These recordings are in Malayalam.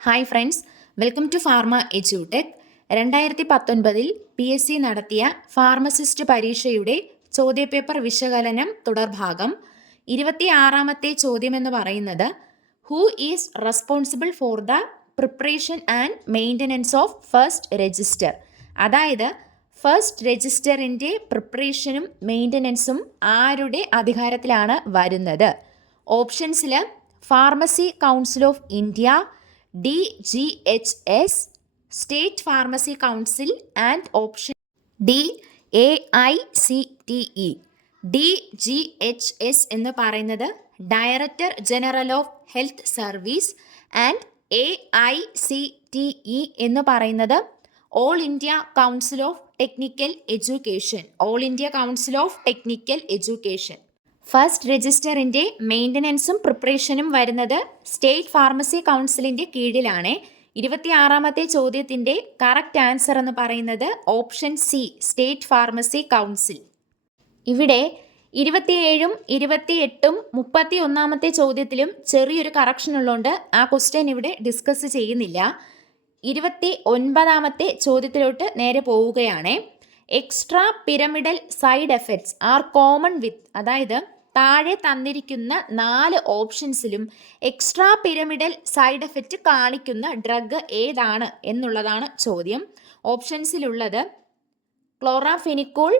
Hi friends welcome to pharma എജ്യൂടെക് രണ്ടായിരത്തി പത്തൊൻപതിൽ പി എസ് സി നടത്തിയ ഫാർമസിസ്റ്റ് പരീക്ഷയുടെ ചോദ്യപേപ്പർ വിശകലനം തുടർഭാഗം ഇരുപത്തി ആറാമത്തെ ചോദ്യം എന്ന് പറയുന്നത് who is responsible for the preparation and maintenance of first register അതായത് ഫസ്റ്റ് രജിസ്റ്ററിന്റെ പ്രിപ്പറേഷനും മെയിന്റനൻസും ആരുടെ അധികാരത്തിലാണ് വരുന്നത്? ഓപ്ഷൻസിൽ pharmacy council of India D G H S state pharmacy council and option D A I C T E D G H S എന്ന് പറയുന്നത് director general of health service and A I C T E എന്ന് പറയുന്നത് all India council of technical education all India council of technical education first രജിസ്റ്ററിന്റെ മെയിന്റനൻസും പ്രിപ്പറേഷനും വരുന്നത് സ്റ്റേറ്റ് ഫാർമസി കൗൺസിലിന്റെ കീഴിലാണ്. ഇരുപത്തിയാറാമത്തെ ചോദ്യത്തിന്റെ കറക്റ്റ് ആൻസർ എന്ന് പറയുന്നത് option C state pharmacy council. ഇവിടെ ഇരുപത്തിയേഴും ഇരുപത്തിയെട്ടും മുപ്പത്തി ഒന്നാമത്തെ ചോദ്യത്തിലും ചെറിയൊരു കറക്ഷൻ ഉള്ളതുകൊണ്ട് ആ ക്വസ്റ്റ്യൻ ഇവിടെ ഡിസ്കസ് ചെയ്യുന്നില്ല. ഇരുപത്തി ഒൻപതാമത്തെ ചോദ്യത്തിലോട്ട് നേരെ പോവുകയാണ്. Extra pyramidal side effects are common with അതായത് താഴെ തന്നിരിക്കുന്ന നാല് ഓപ്ഷൻസിലും എക്സ്ട്രാ പിരമിഡൽ സൈഡ് എഫക്റ്റ് കാണിക്കുന്ന ഡ്രഗ് ഏതാണ് എന്നുള്ളതാണ് ചോദ്യം. ഓപ്ഷൻസിലുള്ളത് ക്ലോറാഫെനിക്കോൾ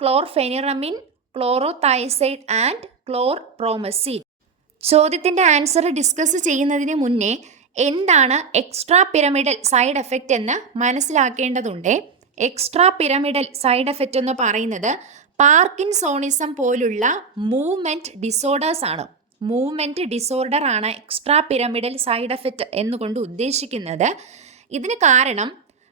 ക്ലോർഫെനിറമിൻ ക്ലോറോതൈസൈഡ് ആൻഡ് ക്ലോർ പ്രോമസിൻ ചോദ്യത്തിന്റെ ആൻസർ ഡിസ്കസ് ചെയ്യുന്നതിന് മുന്നേ എന്താണ് എക്സ്ട്രാ പിരമിഡൽ സൈഡ് എഫക്റ്റ് എന്ന് മനസ്സിലാക്കേണ്ടതുണ്ട്. എക്സ്ട്രാ പിരമിഡൽ സൈഡ് എഫക്റ്റ് എന്ന് പറയുന്നത് പാർക്കിൻസോണിസം പോലുള്ള മൂവ്മെന്റ് ഡിസോർഡേഴ്സ് ആണ്. മൂവ്മെന്റ് ഡിസോർഡർ ആണ് എക്സ്ട്രാ പിരമിഡൽ സൈഡ് എഫക്റ്റ് എന്നുകൊണ്ട് ഉദ്ദേശിക്കുന്നത്. ഇതിന് കാരണം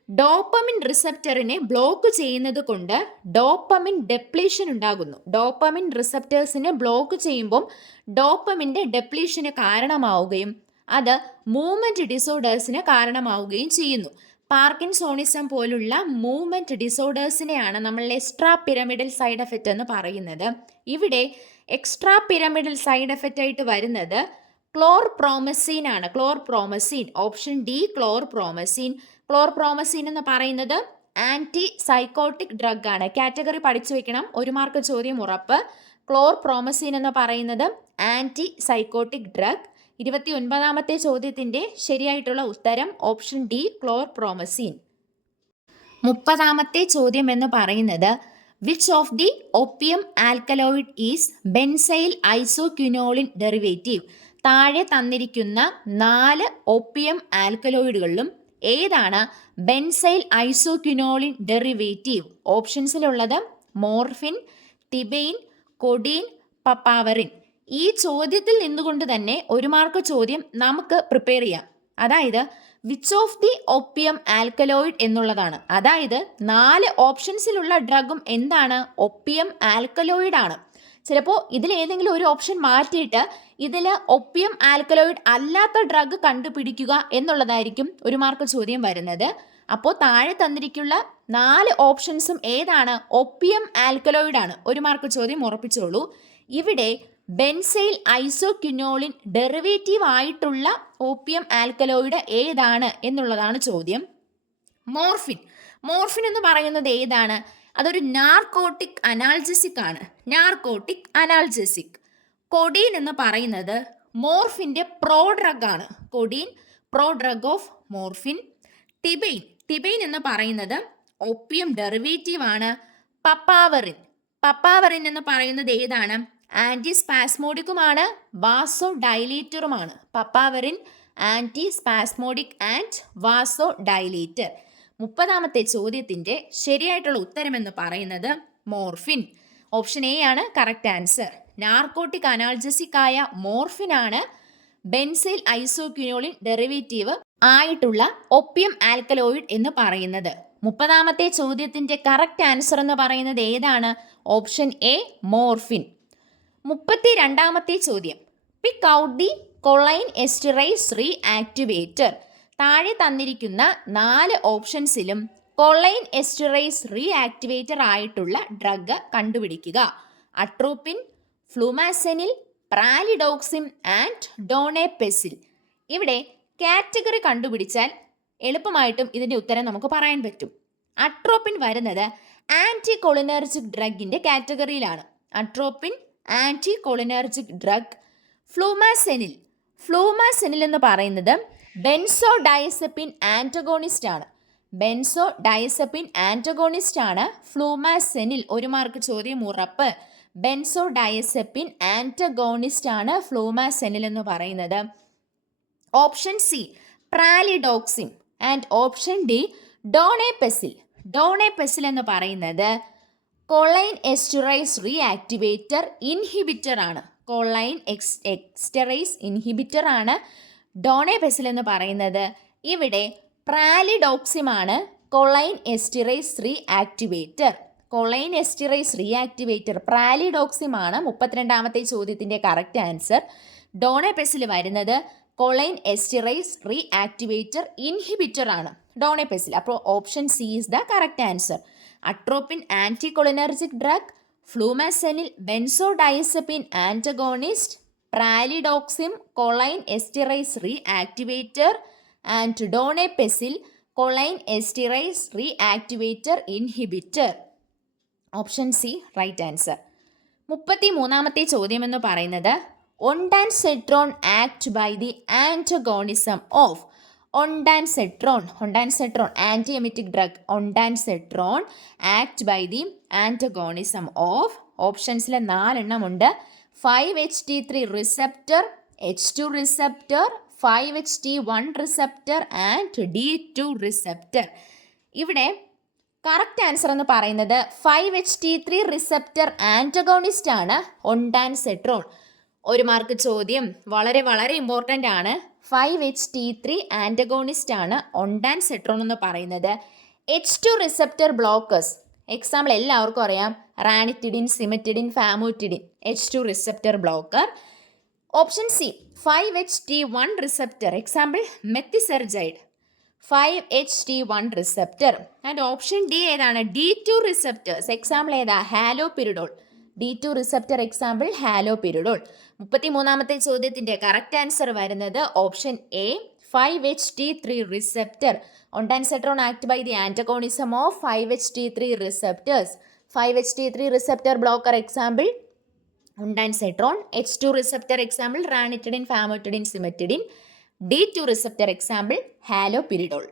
ഡോപ്പമിൻ റിസപ്റ്ററിനെ ബ്ലോക്ക് ചെയ്യുന്നത് കൊണ്ട് ഡോപ്പമിൻ ഡെപ്ലീഷൻ ഉണ്ടാകുന്നു. ഡോപ്പമിൻ റിസപ്റ്റേഴ്സിനെ ബ്ലോക്ക് ചെയ്യുമ്പം ഡോപ്പമിന്റെ ഡെപ്ലീഷന് കാരണമാവുകയും അത് മൂവ്മെന്റ് ഡിസോർഡേഴ്സിന് കാരണമാവുകയും ചെയ്യുന്നു. പാർക്കിൻസോണിസം പോലുള്ള മൂവ്മെന്റ് ഡിസോർഡേഴ്സിനെയാണ് നമ്മൾ എക്സ്ട്രാ പിരമിഡൽ സൈഡ് എഫക്റ്റ് എന്ന് പറയുന്നത്. ഇവിടെ എക്സ്ട്രാ പിരമിഡൽ സൈഡ് എഫക്റ്റ് ആയിട്ട് വരുന്നത് ക്ലോർ പ്രോമസീൻ ആണ്. ക്ലോർ പ്രോമസീൻ ഓപ്ഷൻ ഡി ക്ലോർ പ്രോമസീൻ ക്ലോർ പ്രോമസീൻ എന്ന് പറയുന്നത് ആന്റി സൈക്കോട്ടിക് ഡ്രഗ് ആണ്. കാറ്റഗറി പഠിച്ചു വെക്കണം. ഒരു മാർക്ക് ചോദ്യം ഉറപ്പ്. ക്ലോർ പ്രോമസീൻ എന്ന് പറയുന്നത് ആന്റി സൈക്കോട്ടിക് ഡ്രഗ്. ഇരുപത്തി ഒൻപതാമത്തെ ചോദ്യത്തിന്റെ ശരിയായിട്ടുള്ള ഉത്തരം ഓപ്ഷൻ ഡി ക്ലോർ പ്രോമസിൻ മുപ്പതാമത്തെ ചോദ്യം എന്ന് പറയുന്നത് which of the opium alkaloid is benzyl isoquinoline derivative താഴെ തന്നിരിക്കുന്ന നാല് ഒപ്പിയം ആൽക്കലോയിഡുകളിലും ഏതാണ് ബെൻസൈൽ ഐസോക്യുനോളിൻ ഡെറിവേറ്റീവ് ഓപ്ഷൻസിലുള്ളത് മോർഫിൻ ടിബെയിൻ കൊഡീൻ പപ്പാവറിൻ ഈ ചോദ്യത്തിൽ നിന്നുകൊണ്ട് തന്നെ ഒരു മാർക്ക് ചോദ്യം നമുക്ക് പ്രിപ്പയർ ചെയ്യാം. അതായത് which of the opium alkaloid എന്നുള്ളതാണ്. അതായത് നാല് ഓപ്ഷൻസിലുള്ള ഡ്രഗും എന്താണ്? ഒപ്പിയം ആൽക്കലോയിഡ് ആണ്. ചിലപ്പോൾ ഇതിൽ ഏതെങ്കിലും ഒരു ഓപ്ഷൻ മാറ്റിയിട്ട് ഇതിൽ ഒപ്പിയം ആൽക്കലോയിഡ് അല്ലാത്ത ഡ്രഗ് കണ്ടുപിടിക്കുക എന്നുള്ളതായിരിക്കും ഒരു മാർക്ക് ചോദ്യം വരുന്നത്. അപ്പോൾ താഴെ തന്നിരിക്കുന്ന നാല് ഓപ്ഷൻസും ഏതാണ്? ഒപ്പിയം ആൽക്കലോയിഡ് ആണ്. ഒരു മാർക്ക് ചോദ്യം ഉറപ്പിച്ചോളൂ. ഇവിടെ ബെൻസൈൽ ഐസോക്യുനോളിൻ ഡെറിവേറ്റീവ് ആയിട്ടുള്ള ഓപ്പിയം ആൽക്കലോയിഡ് ഏതാണ് എന്നുള്ളതാണ് ചോദ്യം. മോർഫിൻ. മോർഫിൻ എന്ന് പറയുന്നത് ഏതാണ്? അതൊരു നാർക്കോട്ടിക് അനാൾജസിക് ആണ്. Narcotic analgesic. കൊടീൻ എന്ന് പറയുന്നത് മോർഫിന്റെ പ്രോ ഡ്രഗ് ആണ്. Codeine prodrug of morphine. Thebaine. Thebaine എന്ന് പറയുന്നത് ഒപ്പിയം ഡെറിവേറ്റീവ് ആണ് പപ്പാവറിൻ. പപ്പാവറിൻ എന്ന് പറയുന്നത് ഏതാണ്? ആന്റി സ്പാസ്മോഡിക്കുമാണ് വാസോ ഡൈലേറ്ററുമാണ് papaverine antispasmodic and vasodilator മുപ്പതാമത്തെ ചോദ്യത്തിന്റെ ശരിയായിട്ടുള്ള ഉത്തരമെന്ന് പറയുന്നത് മോർഫിൻ. ഓപ്ഷൻ എ ആണ് കറക്റ്റ് ആൻസർ. നാർക്കോട്ടിക് അനാൾജസിക് ആയ മോർഫിനാണ് ബെൻസൈൽ ഐസോക്യുനോളിൻ ഡെറിവേറ്റീവ് ആയിട്ടുള്ള ഒപ്പിയം ആൽക്കലോയിഡ് എന്ന് പറയുന്നത്. മുപ്പതാമത്തെ ചോദ്യത്തിന്റെ കറക്റ്റ് ആൻസർ എന്ന് പറയുന്നത് ഏതാണ്? Option A morphine. മുപ്പത്തി രണ്ടാമത്തെ ചോദ്യം. Pick out the cholinesterase reactivator താഴെ തന്നിരിക്കുന്ന നാല് ഓപ്ഷൻസിലും കൊളൈൻ എസ്റ്ററൈസ് റീ ആക്ടിവേറ്റർ ആയിട്ടുള്ള ഡ്രഗ് കണ്ടുപിടിക്കുക. Atropine flumazenil pralidoxime and donepezil ഇവിടെ കാറ്റഗറി കണ്ടുപിടിച്ചാൽ എളുപ്പമായിട്ടും ഇതിന്റെ ഉത്തരം നമുക്ക് പറയാൻ പറ്റും. അട്രോപ്പിൻ വരുന്നത് ആന്റി കൊളിനർജിക് ഡ്രഗിന്റെ കാറ്റഗറിയിലാണ് atropine anticholinergic drug flumazenil. Flumazenil എന്ന് പറയുന്നത് ബെൻസോ ഡയസെപ്പിൻ ആന്റഗോണിസ്റ്റ് ആണ്. ബെൻസോ ഡയസെപ്പിൻ ആന്റഗോണിസ്റ്റ് ആണ് ഫ്ലൂമാസെനിൽ. ഒരു മാർക്ക് ചോദ്യം ഉറപ്പ്. ബെൻസോ ഡയസെപ്പിൻ ആന്റഗോണിസ്റ്റ് ആണ് ഫ്ലൂമാസെനിൽ എന്ന് പറയുന്നത്. Option C pralidoxime. And option D donepezil. Donepezil എന്ന് പറയുന്നത് കൊളൈൻ എസ്റ്ററൈസ് റീആക്ടിവേറ്റർ ഇൻഹിബിറ്റർ ആണ് കൊളൈൻ എക്സ് എക്സ്റ്ററൈസ് ഇൻഹിബിറ്റർ ആണ് ഡോണേപെസിൽ എന്ന് പറയുന്നത്. ഇവിടെ പ്രാലിഡോക്സിമാണ് cholinesterase reactivator cholinesterase reactivator പ്രാലിഡോക്സിമാണ് മുപ്പത്തിരണ്ടാമത്തെ ചോദ്യത്തിന്റെ കറക്റ്റ് ആൻസർ ഡോണേപെസിൽ വരുന്നത് cholinesterase reactivator inhibitor ആണ് ഡോണേപെസിൽ അപ്പോൾ option C is the correct answer atropine anti cholinergic drug flumazenil benzodiazepine antagonist pralidoxime cholinesterase activator and donepezil cholinesterase reactivator inhibitor. Option C right answer. മുപ്പത്തി മൂന്നാമത്തെ ചോദ്യം എന്ന് പറയുന്നത് ondansetron act by the antagonism of ondansetron ondansetron antiemetic drug ondansetron act by the antagonism of ഓപ്ഷൻസിൽ നാലെണ്ണം ഉണ്ട്. Five H T three receptor H two receptor five H T one receptor and D two receptor ഇവിടെ കറക്റ്റ് ആൻസർ എന്ന് പറയുന്നത് five H T three receptor antagonist ആണ് ഒണ്ടാൻസെട്രോൺ. ഒരു മാർക്ക് ചോദ്യം വളരെ വളരെ ഇമ്പോർട്ടന്റ് ആണ്. Five H T three antagonist ആണ് ഒണ്ടാൻ സെട്രോൺ എന്ന് പറയുന്നത്. H two receptor blockers. Example എല്ലാവർക്കും അറിയാം. Ranitidine cimetidine famotidine. H two receptor blocker. Option C five H T one receptor. Example methysergide. Five H T one receptor. And option D ഏതാണ്? D two receptors. എക്സാമ്പിൾ ഏതാ? Haloperidol D two receptor example haloperidol മുപ്പത്തി മൂന്നാമത്തെ ചോദ്യത്തിന്റെ കറക്റ്റ് ആൻസർ വരുന്നത് option A five H T three receptor ondansetron act by the antagonism of five H T three receptors five H T three receptor blocker example ondansetron H two receptor example ranitidine famotidine cimetidine D two receptor example haloperidol